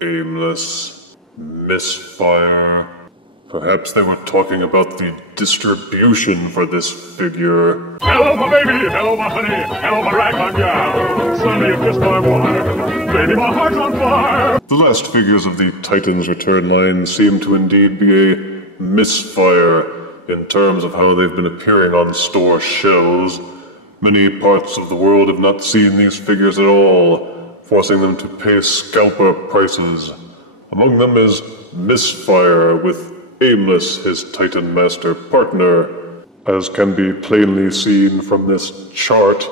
Aimless, Misfire. Perhaps they were talking about the distribution for this figure. Hello, my baby! Hello, my honey! Hello, my ragtime gal! Sonny, you kissed my wife! Baby, my heart's on fire! The last figures of the Titans Return line seem to indeed be a misfire in terms of how they've been appearing on store shelves. Many parts of the world have not seen these figures at all, forcing them to pay scalper prices. Among them is Misfire, with Aimless, his Titan Master partner. As can be plainly seen from this chart,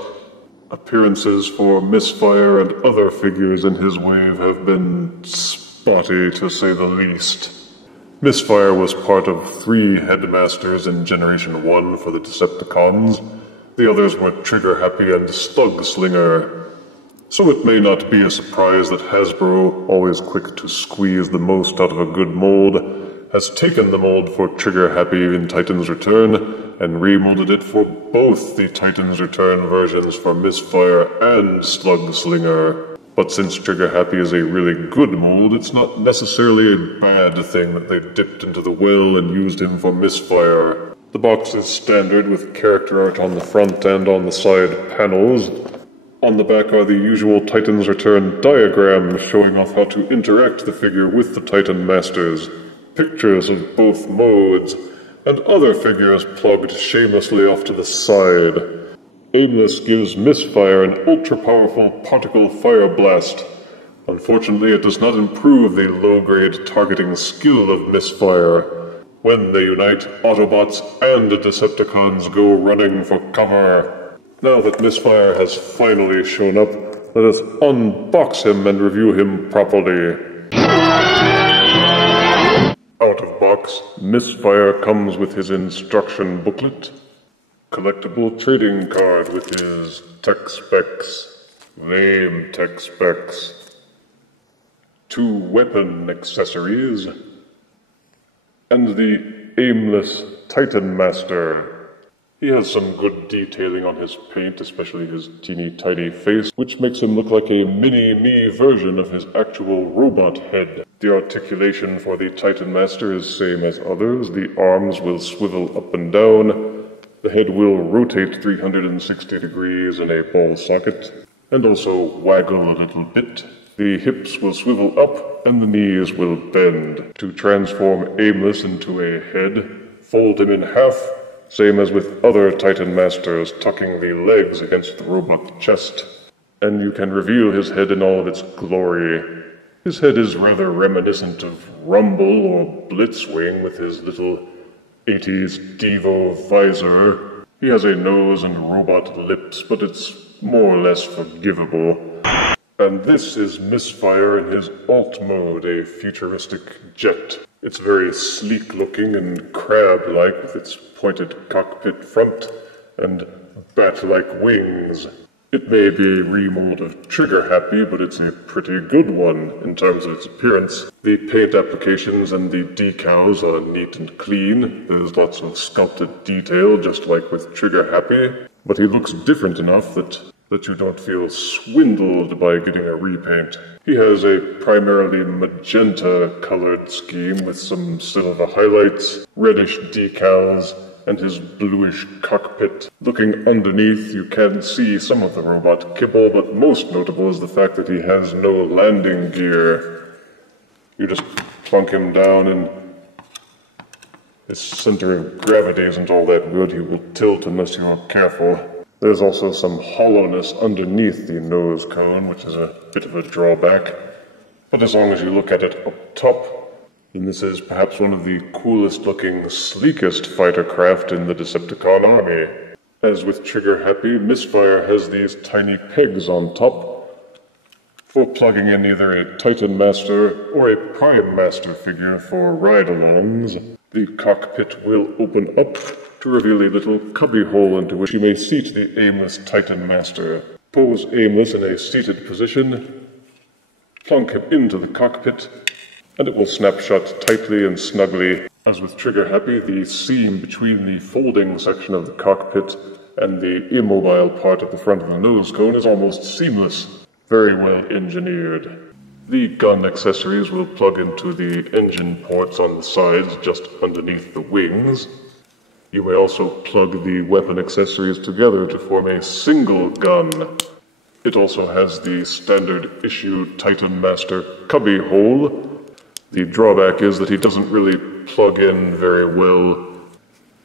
appearances for Misfire and other figures in his wave have been spotty, to say the least. Misfire was part of 3 headmasters in Generation 1 for the Decepticons. The others were Triggerhappy and Slugslinger. So it may not be a surprise that Hasbro, always quick to squeeze the most out of a good mold, has taken the mold for Triggerhappy in Titans Return and remolded it for both the Titans Return versions for Misfire and Slugslinger. But since Triggerhappy is a really good mold, it's not necessarily a bad thing that they dipped into the well and used him for Misfire. The box is standard with character art on the front and on the side panels. On the back are the usual Titans Return diagrams showing off how to interact the figure with the Titan Masters, pictures of both modes, and other figures plugged shamelessly off to the side. Aimless gives Misfire an ultra-powerful particle fire blast. Unfortunately, it does not improve the low-grade targeting skill of Misfire. When they unite, Autobots and Decepticons go running for cover. Now that Misfire has finally shown up, let us unbox him and review him properly. Out of box, Misfire comes with his instruction booklet, collectible trading card with his tech specs, lame tech specs, 2 weapon accessories, and the Aimless Titan Master. He has some good detailing on his paint, especially his teeny-tiny face, which makes him look like a mini-me version of his actual robot head. The articulation for the Titan Master is same as others. The arms will swivel up and down, the head will rotate 360 degrees in a ball socket, and also waggle a little bit. The hips will swivel up, and the knees will bend. To transform Aimless into a head, fold him in half, same as with other Titan Masters, tucking the legs against the robot chest. And you can reveal his head in all of its glory. His head is rather reminiscent of Rumble or Blitzwing with his little 80s Devo visor. He has a nose and robot lips, but it's more or less forgivable. And this is Misfire in his alt mode, a futuristic jet. It's very sleek looking and crab-like with its pointed cockpit front and bat-like wings. It may be a remold of Triggerhappy, but it's a pretty good one in terms of its appearance. The paint applications and the decals are neat and clean. There's lots of sculpted detail, just like with Triggerhappy, but he looks different enough that you don't feel swindled by getting a repaint. He has a primarily magenta-colored scheme with some silver highlights, reddish decals, and his bluish cockpit. Looking underneath, you can see some of the robot kibble, but most notable is the fact that he has no landing gear. You just plunk him down and his center of gravity isn't all that good. He will tilt unless you're careful. There's also some hollowness underneath the nose cone, which is a bit of a drawback. But as long as you look at it up top, then this is perhaps one of the coolest looking, sleekest fighter craft in the Decepticon army. As with Triggerhappy, Misfire has these tiny pegs on top for plugging in either a Titan Master or a Prime Master figure for ride-alongs. The cockpit will open up to reveal a little cubby hole into which you may seat the Aimless Titan Master. Pose Aimless in a seated position, plunk him into the cockpit, and it will snap shut tightly and snugly. As with Triggerhappy, the seam between the folding section of the cockpit and the immobile part at the front of the nose cone is almost seamless. Very well engineered. The gun accessories will plug into the engine ports on the sides just underneath the wings. You may also plug the weapon accessories together to form a single gun. It also has the standard issue Titan Master cubby hole. The drawback is that he doesn't really plug in very well.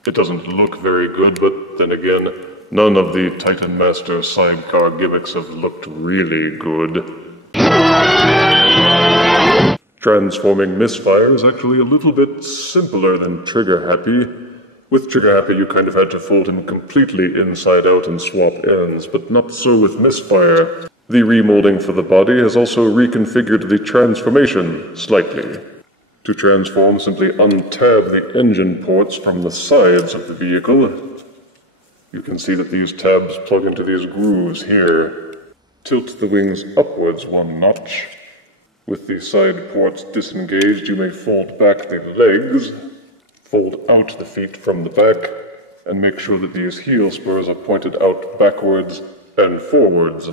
It doesn't look very good, but then again, none of the Titan Master sidecar gimmicks have looked really good. Transforming Misfire is actually a little bit simpler than Triggerhappy. With Triggerhappy, you kind of had to fold him completely inside out and swap ends, but not so with Misfire. The remolding for the body has also reconfigured the transformation slightly. To transform, simply untab the engine ports from the sides of the vehicle. You can see that these tabs plug into these grooves here. Tilt the wings upwards one notch. With the side ports disengaged, you may fold back the legs, fold out the feet from the back, and make sure that these heel spurs are pointed out backwards and forwards.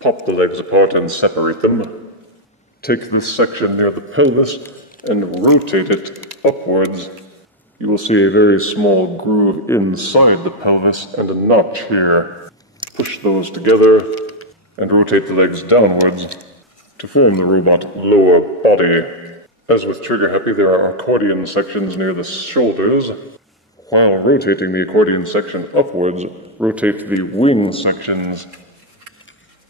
Pop the legs apart and separate them. Take this section near the pelvis and rotate it upwards. You will see a very small groove inside the pelvis and a notch here. Push those together and rotate the legs downwards to form the robot lower body. As with Triggerhappy, there are accordion sections near the shoulders. While rotating the accordion section upwards, rotate the wing sections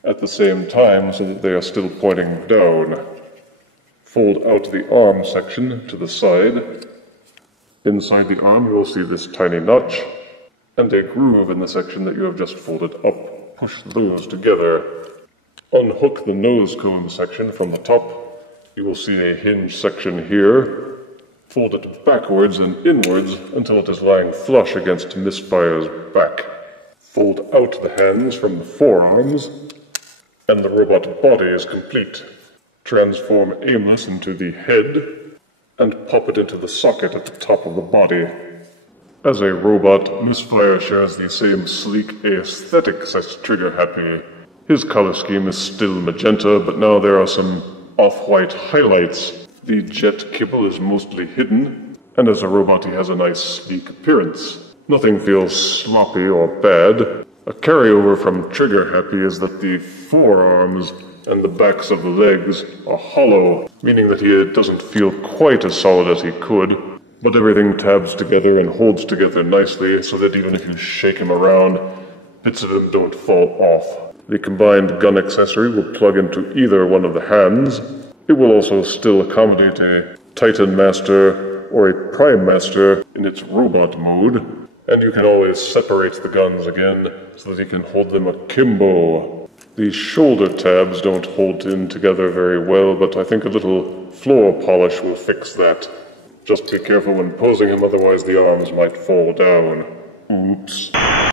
at the same time so that they are still pointing down. Fold out the arm section to the side. Inside the arm, you will see this tiny notch and a groove in the section that you have just folded up. Push those together. Unhook the nose cone section from the top. You will see a hinge section here. Fold it backwards and inwards until it is lying flush against Misfire's back. Fold out the hands from the forearms, and the robot body is complete. Transform Aimless into the head, and pop it into the socket at the top of the body. As a robot, Misfire shares the same sleek aesthetics as Triggerhappy. His color scheme is still magenta, but now there are some off-white highlights. The jet kibble is mostly hidden, and as a robot he has a nice sleek appearance. Nothing feels sloppy or bad. A carryover from Triggerhappy is that the forearms and the backs of the legs are hollow, meaning that he doesn't feel quite as solid as he could, but everything tabs together and holds together nicely so that even if you shake him around, bits of him don't fall off. The combined gun accessory will plug into either one of the hands. It will also still accommodate a Titan Master or a Prime Master in its robot mode, and you can always separate the guns again so that you can hold them akimbo. The shoulder tabs don't hold in together very well, but I think a little floor polish will fix that. Just be careful when posing him, otherwise the arms might fall down. Oops.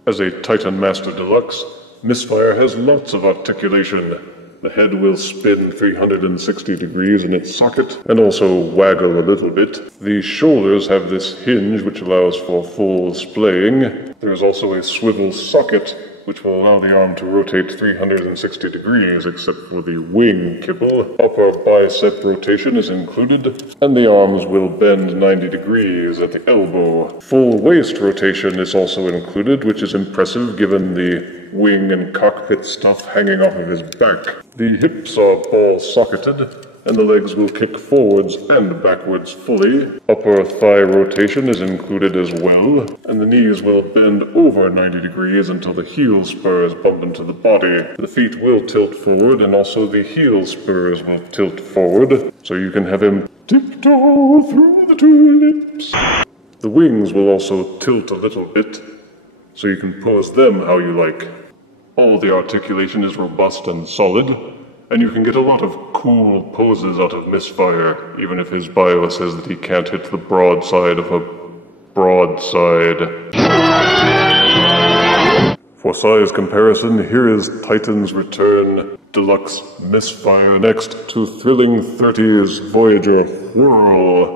As a Titan Master Deluxe, Misfire has lots of articulation. The head will spin 360 degrees in its socket and also waggle a little bit. The shoulders have this hinge which allows for full splaying. There is also a swivel socket which will allow the arm to rotate 360 degrees except for the wing kibble. Upper bicep rotation is included, and the arms will bend 90 degrees at the elbow. Full waist rotation is also included, which is impressive given the wing and cockpit stuff hanging off of his back. The hips are ball-socketed, and the legs will kick forwards and backwards fully. Upper thigh rotation is included as well, and the knees will bend over 90 degrees until the heel spurs bump into the body. The feet will tilt forward, and also the heel spurs will tilt forward, so you can have him tiptoe through the tulips. The wings will also tilt a little bit, so you can pose them how you like. All the articulation is robust and solid, and you can get a lot of cool poses out of Misfire, even if his bio says that he can't hit the broadside of a broadside. For size comparison, here is Titan's Return Deluxe Misfire next to Thrilling 30's Voyager Whirl.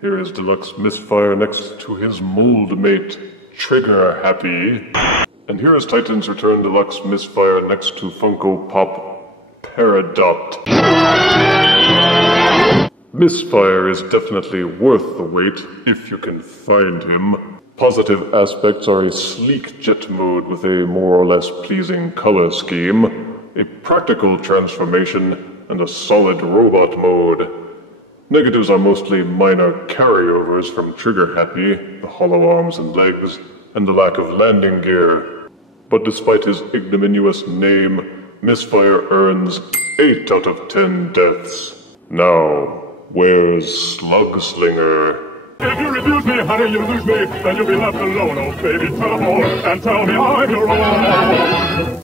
Here is Deluxe Misfire next to his mold mate, Triggerhappy. And here is Titan's Return Deluxe Misfire next to Funko Pop Peridot. Misfire is definitely worth the wait if you can find him. Positive aspects are a sleek jet mode with a more or less pleasing color scheme, a practical transformation, and a solid robot mode. Negatives are mostly minor carryovers from Triggerhappy, the hollow arms and legs, and the lack of landing gear. But despite his ignominious name, Misfire earns 8 out of 10 deaths. Now, where's Slugslinger? If you refuse me, honey, you lose me, then you'll be left alone, oh baby, tell them all, and tell me I'm your own.